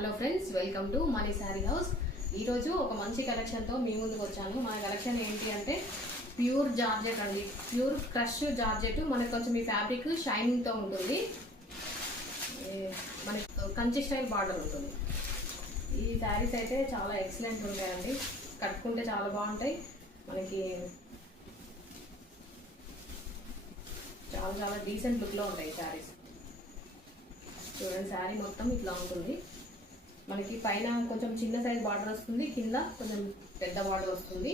Hello friends, welcome to money sari house. ఈరోజు ఒక మంచి కలెక్షన్తో మీ ముందుకు వచ్చాను. మన కలెక్షన్ ఏంటి అంటే ప్యూర్ జార్జెట్ అండి. Pure crush georgette. మనకు కొంచెం ఈ ఫ్యాబ్రిక్ షైనింగ్తో ఉంటుంది. మనకి కంచి స్టైల్ బార్డర్ ఉంటుంది. ఈ శారీస్ అయితే చాలా ఎక్సలెంట్ ఉంటాయండి. కట్టుకుంటే చాలా బాగుంటాయి. మనకి చాలా చాలా డీసెంట్ లుక్లో ఉంటాయి శారీస్. చూడండి, శారీ మొత్తం ఇట్లా ఉంటుంది. మనకి పైన కొంచెం చిన్న సైజ్ బార్డర్ వస్తుంది, కింద కొంచెం పెద్ద బార్డర్ వస్తుంది.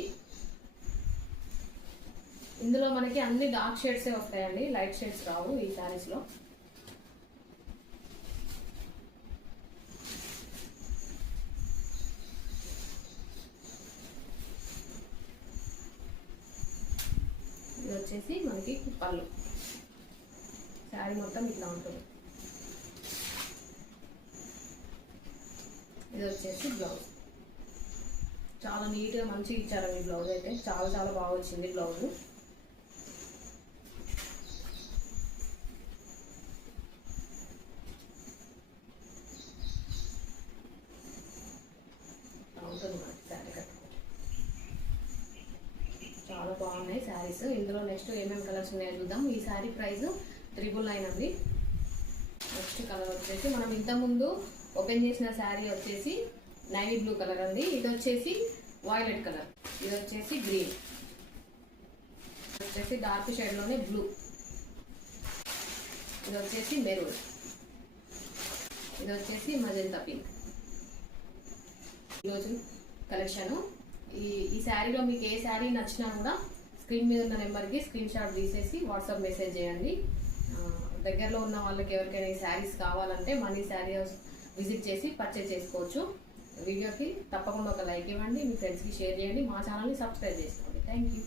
ఇందులో మనకి అన్ని డార్క్ షేడ్సే వస్తాయండి, లైట్ షేడ్స్ రావు ఈ శారీస్లో. ఇది వచ్చేసి మనకి పళ్ళు. శారీ మొత్తం ఇట్లా ఉంటుంది. ఇది వచ్చేసి బ్లౌజ్. చాలా నీట్గా మంచిగా ఇచ్చారు. ఈ బ్లౌజ్ అయితే చాలా చాలా బాగా వచ్చింది బ్లౌజ్. ఉంటుంది మనకి శారీ కట్టుకుంటే. చాలా బాగున్నాయి శారీస్. ఇందులో నెక్స్ట్ ఏమేమి కలర్స్ ఉన్నాయో చూద్దాం. ఈ శారీ ప్రైస్ 999 అండి. నెక్స్ట్ కలర్ వచ్చేసి మనం ఇంతకుముందు ఓపెన్ చేసిన శారీ వచ్చేసి నేవీ బ్లూ కలర్ అండి. ఇది వచ్చేసి వైలెట్ కలర్. ఇది వచ్చేసి గ్రీన్. ఇది వచ్చేసి డార్క్ షేడ్లోనే బ్లూ. ఇది వచ్చేసి మెరూన్. ఇది వచ్చేసి మజంతా పింక్. ఈరోజు కలెక్షను. ఈ శారీలో మీకు ఏ శారీ నచ్చినా కూడా స్క్రీన్ మీద ఉన్న నెంబర్కి స్క్రీన్ షాట్ తీసేసి వాట్సాప్ మెసేజ్ చేయండి. దగ్గరలో ఉన్న వాళ్ళకి ఎవరికైనా ఈ శారీస్ కావాలంటే మనీ శారీ హౌస్ విజిట్ చేసి పర్చేజ్ చేసుకోవచ్చు. వీడియోకి తప్పకుండా ఒక లైక్ ఇవ్వండి, మీ ఫ్రెండ్స్కి షేర్ చేయండి, మా ఛానల్ని సబ్స్క్రైబ్ చేసుకోండి. Thank you.